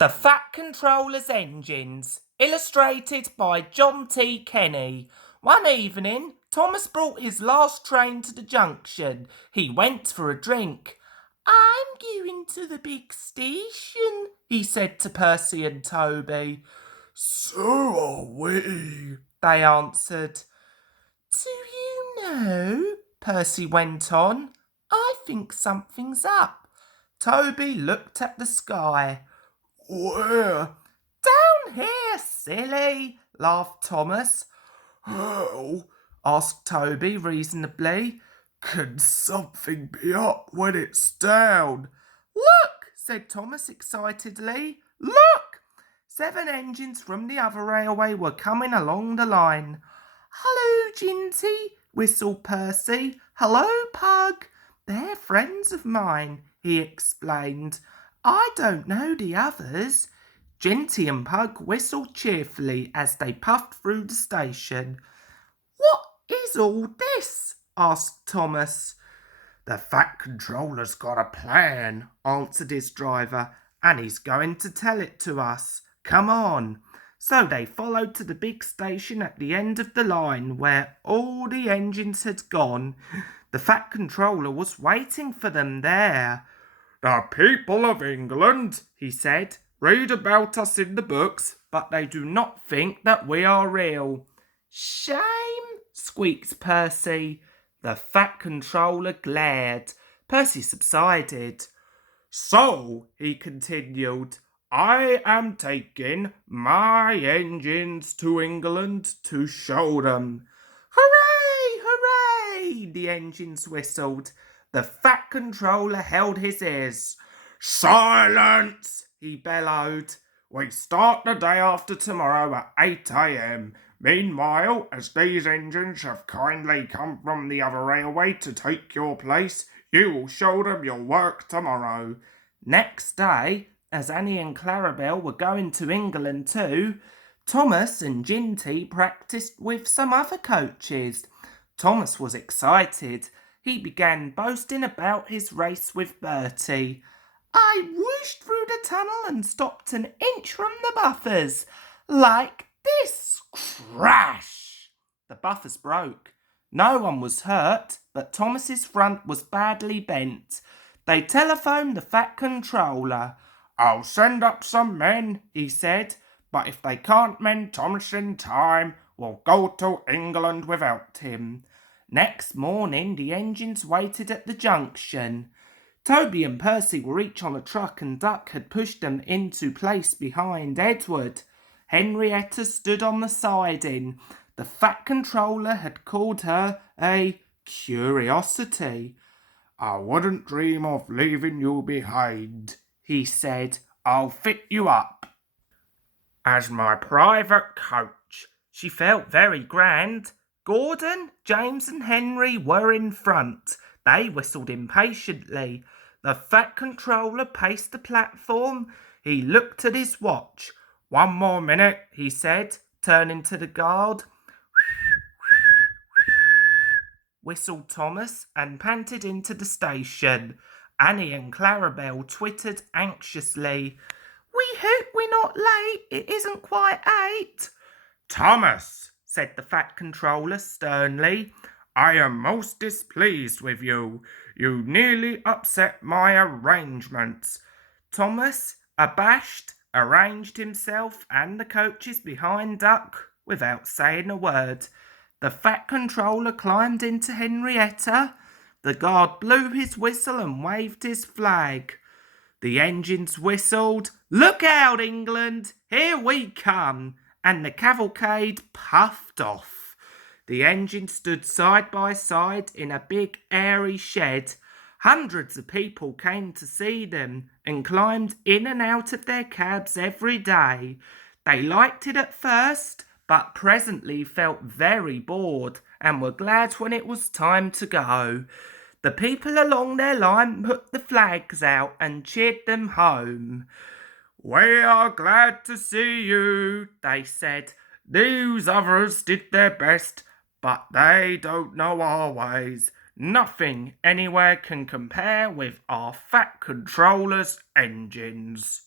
The Fat Controller's Engines, illustrated by John T. Kenny. One evening, Thomas brought his last train to the junction. He went for a drink. "I'm going to the big station," he said to Percy and Toby. "So are we," they answered. "Do you know," Percy went on, "I think something's up." Toby looked at the sky. "Where?" "Down here, silly," laughed Thomas. "How?" asked Toby reasonably. "Can something be up when it's down?" "Look," said Thomas excitedly. "Look!" 7 engines from the other railway were coming along the line. "Hello, Ginty," whistled Percy. "Hello, Pug. They're friends of mine," he explained. "I don't know the others." Ginty and Pug whistled cheerfully as they puffed through the station. "What is all this?" asked Thomas. "The Fat Controller's got a plan," answered his driver, "and he's going to tell it to us. Come on." So they followed to the big station at the end of the line where all the engines had gone. The Fat Controller was waiting for them there. "The people of England," he said, "read about us in the books, but they do not think that we are real." "Shame," squeaked Percy. The Fat Controller glared. Percy subsided. "So," he continued, "I am taking my engines to England to show them." "Hooray! Hooray!" the engines whistled. The Fat Controller held his ears. "Silence!" he bellowed. "We start the day after tomorrow at 8 a.m. Meanwhile, as these engines have kindly come from the other railway to take your place, you will show them your work tomorrow." Next day, as Annie and Clarabel were going to England too, Thomas and Ginty practised with some other coaches. Thomas was excited. He began boasting about his race with Bertie. "I whooshed through the tunnel and stopped an inch from the buffers. Like this. Crash!" The buffers broke. No one was hurt, but Thomas's front was badly bent. They telephoned the Fat Controller. "I'll send up some men," he said, "but if they can't mend Thomas in time, we'll go to England without him." Next morning the engines waited at the junction. Toby and Percy were each on a truck and Duck had pushed them into place behind Edward. Henrietta stood on the siding. The Fat Controller had called her a curiosity. "I wouldn't dream of leaving you behind," he said. "I'll fit you up as my private coach." She felt very grand. Gordon, James and Henry were in front. They whistled impatiently. The Fat Controller paced the platform. He looked at his watch. "1 more minute," he said, turning to the guard. Whistled Thomas and panted into the station. Annie and Clarabel twittered anxiously. "We hope we're not late. It isn't quite 8. "Thomas," said the Fat Controller sternly, "I am most displeased with you. You nearly upset my arrangements." Thomas, abashed, arranged himself and the coaches behind Duck without saying a word. The Fat Controller climbed into Henrietta. The guard blew his whistle and waved his flag. The engines whistled, "Look out, England! Here we come!" and the cavalcade puffed off. The engines stood side by side in a big airy shed. Hundreds of people came to see them and climbed in and out of their cabs every day. They liked it at first, but presently felt very bored and were glad when it was time to go. The people along their line put the flags out and cheered them home. "We are glad to see you," they said. "These others did their best, but they don't know our ways. Nothing anywhere can compare with our Fat Controller's engines."